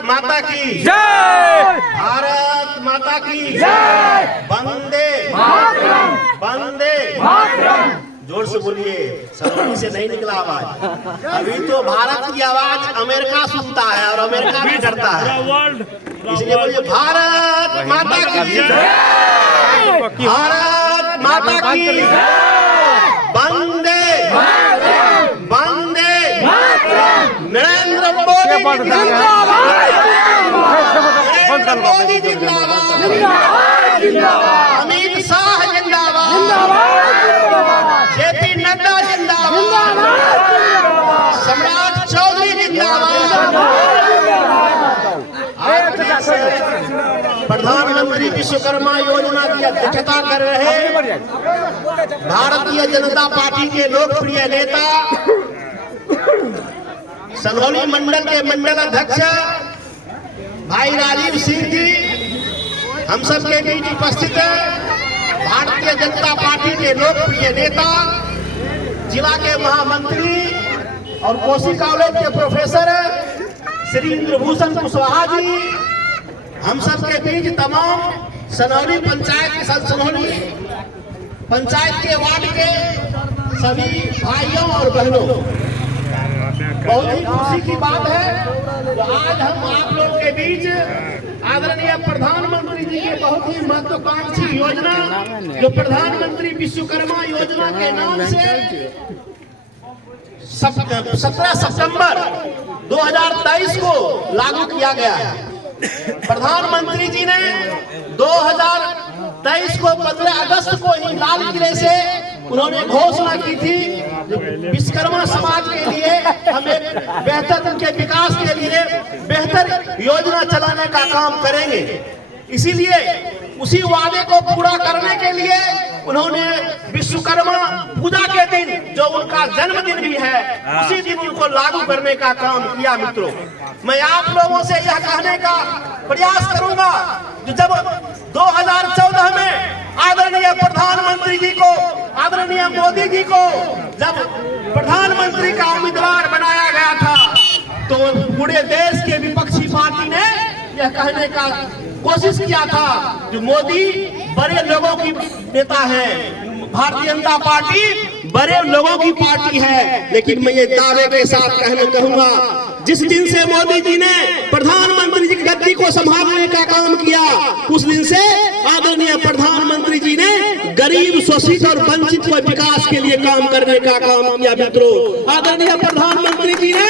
भारत माता की जय, भारत माता की जय, वंदे मातरम, वंदे मातरम। जोर से बोलिए, सलोनी से नहीं निकला आवाज। अभी तो भारत की आवाज अमेरिका सुनता है और अमेरिका भी डरता है, इसलिए बोलिए भारत माता की जय, भारत माता की जय, वंदे वंदे नरेंद्र मोदी जिंदाबाद, अमित शाह जिंदाबाद, जेपी नड्डा जिंदाबाद, सम्राट चौधरी जिंदाबाद। प्रधानमंत्री विश्वकर्मा योजना की अध्यक्षता कर रहे भारतीय जनता पार्टी के लोकप्रिय नेता सनौली मंडल के मंडल अध्यक्ष भाई राजीव सिंह जी हम सब के बीच उपस्थित है। भारतीय जनता पार्टी के लोकप्रिय नेता, जिला के महामंत्री और कोसी कॉलेज के प्रोफेसर श्री इंद्रभूषण कुशवाहा जी, हम सब के बीच तमाम सनौली पंचायत सनौली पंचायत के वार्ड के सभी भाइयों और बहनों, बहुत ही खुशी की बात है तो आज हम आप लोग के बीच आदरणीय प्रधानमंत्री जी के बहुत ही महत्वाकांक्षी योजना जो प्रधानमंत्री विश्वकर्मा योजना के नाम से 17 सितंबर 2023 को लागू किया गया है। प्रधानमंत्री जी ने 2023 को 15 अगस्त को ही लाल किले से उन्होंने घोषणा की थी विश्वकर्मा समाज के लिए हम एक बेहतर उनके विकास के लिए बेहतर योजना चलाने का काम करेंगे। इसीलिए उसी वादे को पूरा करने के लिए उन्होंने विश्वकर्मा पूजा के दिन जो उनका जन्मदिन भी है उसी दिन उनको लागू करने का काम किया। मित्रों, मैं आप लोगों से यह कहने का प्रयास करूंगा कि जब 2014 में आदरणीय प्रधानमंत्री जी को, आदरणीय मोदी जी को जब प्रधानमंत्री का उम्मीदवार बनाया गया था तो पूरे देश के विपक्षी पार्टी ने यह कहने का कोशिश किया था कि मोदी बड़े लोगों की नेता है, भारतीय जनता पार्टी बड़े लोगों की पार्टी है। लेकिन मैं ये दावे के साथ कहूंगा जिस दिन से मोदी जी ने प्रधानमंत्री जी की गद्दी को संभालने का काम किया उस दिन से आदरणीय प्रधानमंत्री जी ने गरीब, शोषित और वंचित को विकास के लिए काम करने का काम किया। मित्रों, आदरणीय प्रधानमंत्री जी ने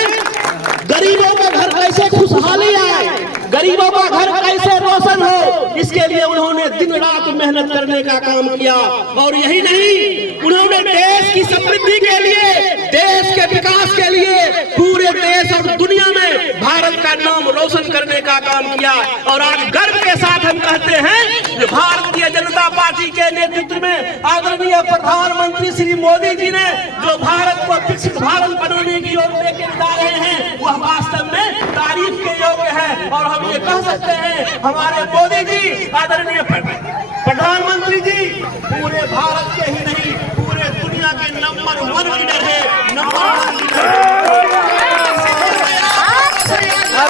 गरीबों का घर कैसे खुशहाली आए, गरीबों का घर कैसे रोशन हो, इसके लिए उन्होंने दिन रात मेहनत करने का काम किया। और यही नहीं, उन्होंने देश की समृद्धि के लिए, देश के विकास के लिए पूरे देश और दुनिया में भारत का नाम रोशन करने का काम किया। और आज गर्व के साथ हम कहते हैं कि भारतीय जनता पार्टी के नेतृत्व में आदरणीय प्रधानमंत्री श्री मोदी जी ने जो भारत को विकसित भारत बनाने की ओर लेकर जा रहे हैं वह वास्तव में तारीफ के योग्य है। और हम ये कह सकते हैं हमारे मोदी जी, आदरणीय प्रधानमंत्री जी पूरे भारत के ही नहीं पूरे दुनिया के नंबर 1 लीडर है, नंबर 1 लीडर।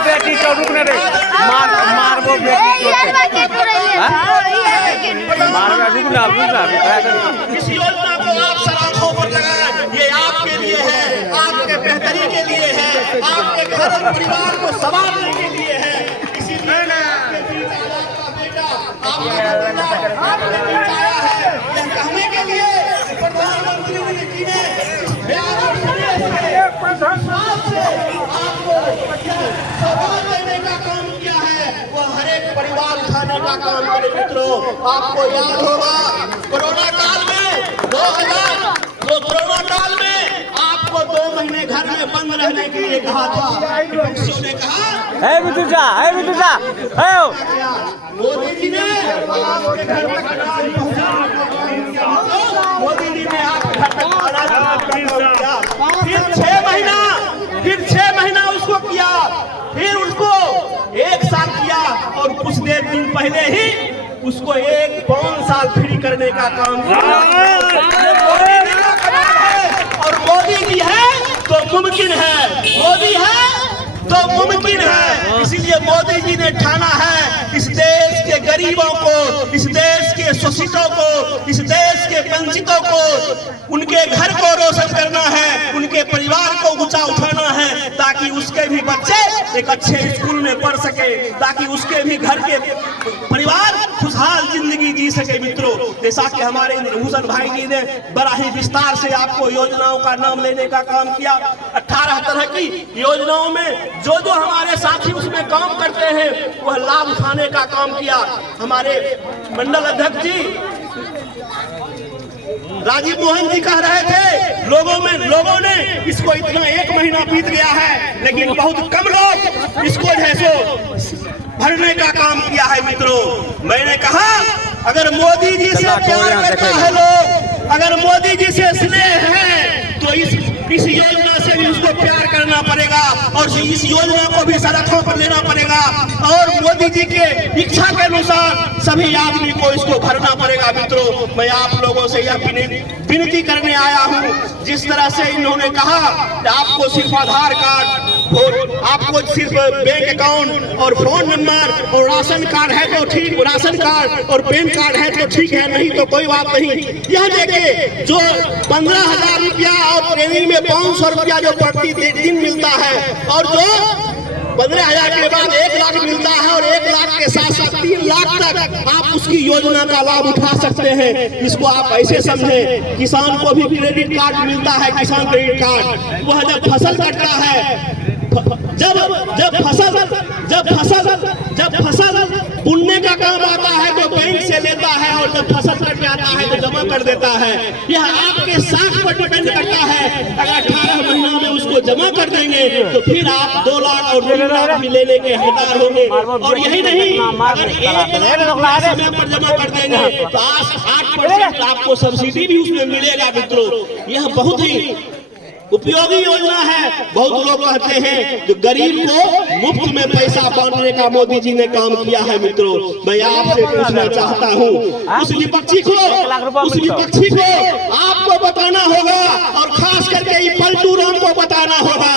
बेटी को रुकने दे, मार वो बेटी इस योजना को आप सलाखों पर लगाएं, ये आपके लिए है, आपके बेहतरी के लिए है, आपके घर और परिवार को संभालने के लिए है। इसीलिए आपके बीच आपका बेटा आपने आया है यह कहने के लिए प्रधानमंत्री जी ने आपको सवाल देने का काम किया है, वो हर एक परिवार उठाने का काम करे। मित्रों, आपको याद होगा कोरोना काल में 2000 कोरोना काल में आपको 2 महीने घर में बंद रहने के लिए कहा था, विपक्षियों ने कहा मोदी जी ने आपके घर तक अनाज पहुंचाने का काम किया, मोदी जी ने आपके घर तक अनाज पहुंचाने का काम किया। फिर 6 महीना उसको किया, फिर उसको 1 साल किया और कुछ देर दिन पहले ही उसको 1 पाउंड साल फ्री करने का काम किया। और मोदी जी है तो मुमकिन है, मोदी है तो मुमकिन है। इसीलिए शोषितों को, इस देश के वंचितों को, उनके घर को रोशन करना है, उनके परिवार को ऊंचा उठाना है, ताकि उसके भी बच्चे एक अच्छे स्कूल में पढ़ सके, ताकि उसके भी घर के परिवार खुशहाल जिंदगी जी सके। मित्रों, जैसा कि हमारे इंद्रभूषण भाई जी ने बड़ा ही विस्तार से आपको योजनाओं का नाम लेने का काम किया। 18 तरह की योजनाओं में जो जो हमारे साथी उसमें काम करते हैं वह लाभ उठाने का काम किया। हमारे मंडल अध्यक्ष जी राजीव मोहन जी कह रहे थे लोगों ने इसको इतना 1 महीना बीत गया है, लेकिन बहुत कम लोग इसको जो है सो भरने का काम किया है। मित्रों, मैंने कहा अगर मोदी जी से प्यार करता है लोग, अगर मोदी जी से स्नेह है, तो इस योजना से भी उसको प्यार करना पड़ेगा और इस योजना को भी सड़कों पर लेना पड़ेगा और मोदी जी के इच्छा के अनुसार सभी आदमी को इसको भरना पड़ेगा। मित्रों, मैं आप लोगों से यह विनती करने आया हूँ, जिस तरह से इन्होंने कहा कि आपको सिर्फ आधार कार्ड और आपको सिर्फ बैंक अकाउंट और फोन नंबर और राशन कार्ड है तो ठीक, राशन कार्ड और पैन कार्ड है तो ठीक है, नहीं तो कोई बात नहीं। यह देखिए, जो 15,000 रुपया और ट्रेनिंग में 500 रुपया जो प्रति दिन मिलता है और जो 15,000 के बाद 1 लाख मिलता है और 1 लाख के साथ साथ 3 लाख तक आप उसकी योजना का लाभ उठा सकते हैं। इसको आप ऐसे समझें, किसान को भी क्रेडिट कार्ड मिलता है, किसान क्रेडिट कार्ड। वह जब फसल कटता है, जब फसल बुनने का काम आता है तो बैंक से लेता है और जब फसल कट जाता है तो जमा कर देता है। यह आपके साख पर डिपेंड करता है। अगर 18 महीना में उसको जमा कर देंगे तो फिर आप 2 लाख और 3 लाख भी लेने के हकदार होंगे। और यही नहीं, अगर 1 लाख समय पर जमा कर देंगे तो 8% आपको सब्सिडी भी उसमें मिलेगा। मित्रों, यह बहुत ही उपयोगी योजना है। बहुत लोग कहते हैं जो गरीब को मुफ्त में पैसा बांटने का मोदी जी ने काम किया है। मित्रों, मैं आपसे पूछना चाहता हूँ, उस विपक्षी को आपको बताना होगा और खास करके पलटू राम को बताना होगा।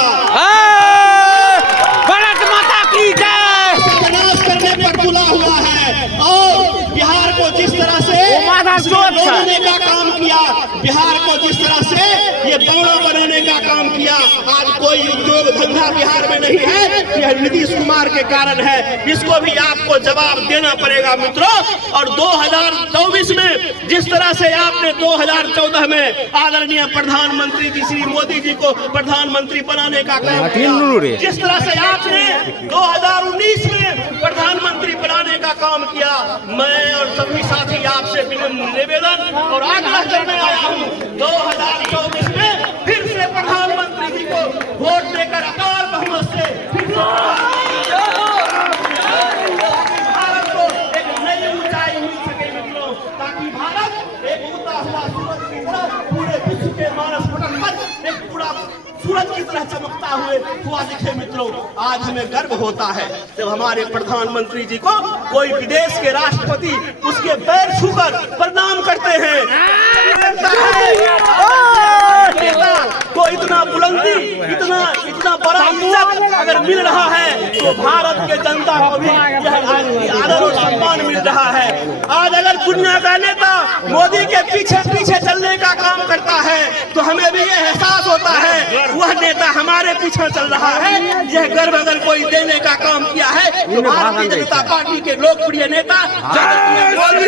भारत माता की जय। विनाश करने पर तुला हुआ है और बिहार को जिस तरह से तोड़ने का काम किया, बिहार को जिस तरह से ये बौड़ा बनाने का काम किया, आज कोई उद्योग धंधा बिहार में नहीं है। यह नीतीश कुमार के कारण है। इसको भी आपको जवाब देना पड़ेगा। मित्रों, और 2024 में जिस तरह से आपने 2014 में आदरणीय प्रधानमंत्री जी श्री मोदी जी को प्रधानमंत्री बनाने का काम किया, जिस तरह से आपने 2019 में प्रधानमंत्री बनाने का काम किया, मैं और सभी साथी आपसे निवेदन और आग्रह करने आया हूँ, 2024 में फिर से प्रधानमंत्री जी को वोट देकर अपार बहुमत से फिर से भारत को एक नई ऊंचाई मिल सके। मित्रों, ताकि भारत एक उगता हुआ सूरज की तरह पूरे विश्व के मानस पटल पर एक पूरा सूरज की तरह चमकता हुआ दिखे। मित्रों, आज हमें गर्व होता है जब हमारे प्रधानमंत्री जी को कोई विदेश के राष्ट्रपति उसके पैर छूकर प्रणाम करते हैं। को इतना बुलंदी, इतना बड़ा इज्जत अगर मिल रहा है तो भारत के जनता को भी यह आदर और सम्मान मिल रहा है। आज अगर दुनिया का नेता मोदी के पीछे चलने का काम करता है तो हमें भी यह एहसास होता है वह नेता हमारे पीछे चल रहा है। यह गर्व अगर कोई देने का काम किया है तो भारतीय जनता पार्टी के लोकप्रिय नेता मोदी।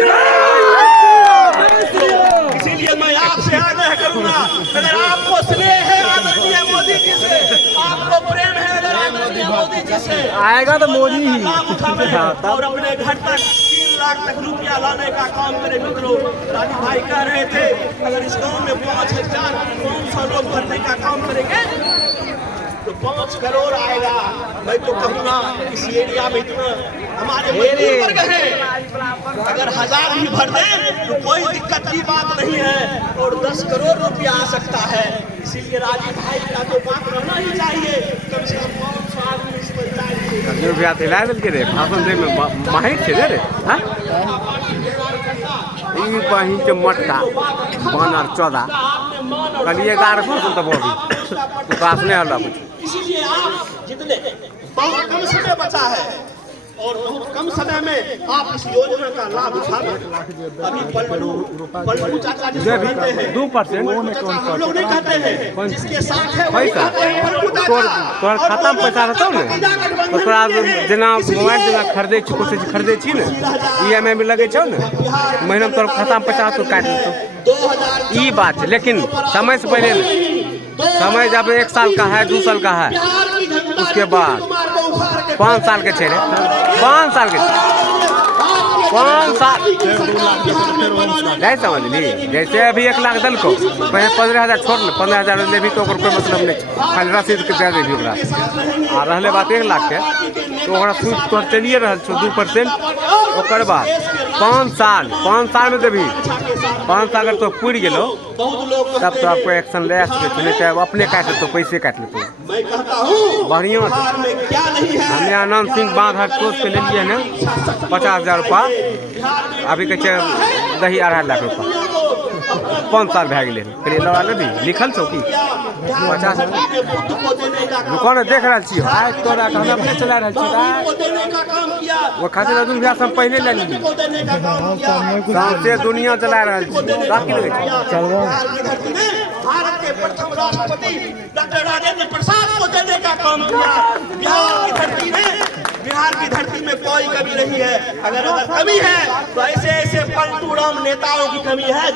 इसीलिए मैं आपसे आग्रह करूंगा, अगर आपको स्नेह है आदरणीय मोदी जी से, आपको प्रेम है अगर आदरणीय मोदी जी से, आएगा तो मोदी ही लाभ उठावे और अपने घर तक 3 लाख तक रुपया लाने का काम करे। मित्रों, राजू भाई कह रहे थे अगर इस गांव में 5,500 लोग भरने का काम करेंगे तो 5 करोड़ आएगा। मैं तो कहूँगा इस एरिया में इतना हमारे मजदूर वर्ग है, अगर 1000 भी भर दें तो कोई दिक्कत की बात नहीं है और 10 करोड़ रुपया आ सकता है। इसीलिए राजीव भाई का तो बात रहना ही चाहिए, कम से कम 500 आदमी इस पंचायत रुपया दिला देलके रे भाषण दे में माहिर छे रे। हां, ई बहिन के मटका बानर 14 कल 11% तब होगी तो आसने हल्ला कुछ। इसीलिए आप जितने बहुत कम समय बचा है और बहुत कम समय में आप इस योजना का लाभ उठाएं। अभी पलटू चाचा जिसको कहते हैं 2%, पलटू चाचा हम लोग नहीं कहते हैं, जिसके साथ है वही पैसा कहते हैं पलटू चाचा। तोहर खाता में पैसा रहतौ ने तो तोरा जेना मोबाइल जेना खरीदै छी कुछ चीज खरीदै छी ने EMI में लगे छौ ने महीना में तोहर खाता में पैसा तो काट लेतौ। ई बात है, लेकिन समय से पहले नहीं। समय जब 1 साल का है 2 साल का है उसके बाद 5 साल के छे रे 5 साल के 5 साल नहीं समझ ली। जैसे अभी 1 लाख दल को पहले 15,000 छोड़ ले 15,000 ले भी तो कोई मतलब नहीं, खाली रसीद के दे देबी ओकरा। आ रहले बात 1 लाख के तो ओकरा सूद तोहर चलिए रहल छौ 2%। ओकर बाद 5 साल में देबी 5 साल अगर तो पूरी गेलो तब तो आपको एक्शन ले सकते, नहीं तो अपने काट लेते पैसे काट लेते। मैं कहता हूँ बढ़िया बिहार में क्या नहीं है। हमने आनंद सिंह बांध हट सोच के ले लिए ना 50,000 रुपया, अभी के दही 2.5 लाख रुपया 5 साल भए गेलै। कहलिए लड़ा लेबी लिखल छौ कि 50 दुकान देख रहा छी आइ तोरा हम अपने चला रहल छी वो खातिर अदुन भैया हम पहले ले ली साथे दुनिया चला रहल छी बाकी लगे चलबो। भारत के प्रथम राष्ट्रपति डॉक्टर राजेंद्र प्रसाद को देने का काम किया। बिहार की धरती में कोई कमी नहीं है। अगर कमी है तो ऐसे पलटू राम नेताओं की कमी है,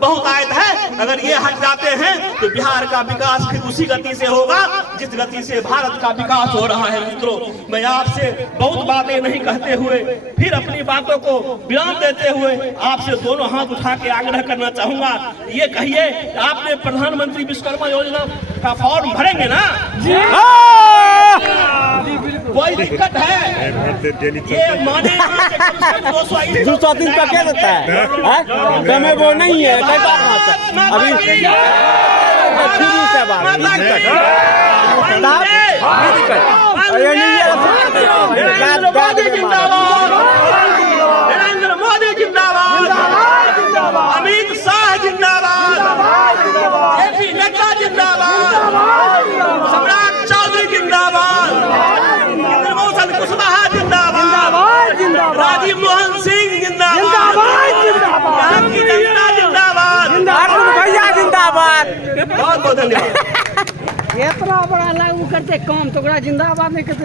बहुत आयत है। अगर ये हट जाते हैं तो बिहार का विकास फिर उसी गति से होगा जिस गति से भारत का विकास हो रहा है। मित्रों, मैं आपसे बहुत बातें नहीं कहते हुए फिर अपनी बातों को विराम देते हुए आपसे दोनों हाथ उठा के आग्रह करना चाहूंगा। ये कहिए आपने प्रधानमंत्री विश्वकर्मा योजना का फॉर्म भरेंगे ना? कोई दिक्कत है? ये माने 200-300 का क्या देता है? समय वो नहीं है अभी फ्री से बात नरेंद्र मोदी जिंदाबाद, अमित शाह जिंदाबाद, जेपी नड्डा जिंदाबाद, सम्राट चौधरी जिंदाबाद, इंद्रमोहन कुशवाहा जिंदाबाद, राजीव मोहन सिंह जिंदाबाद, यहाँ की जनता जिंदाबाद, भैया जिंदाबाद। बहुत बहुत धन्यवाद। इतना बड़ा लागू करते काम तो जिंदाबाद नहीं करते।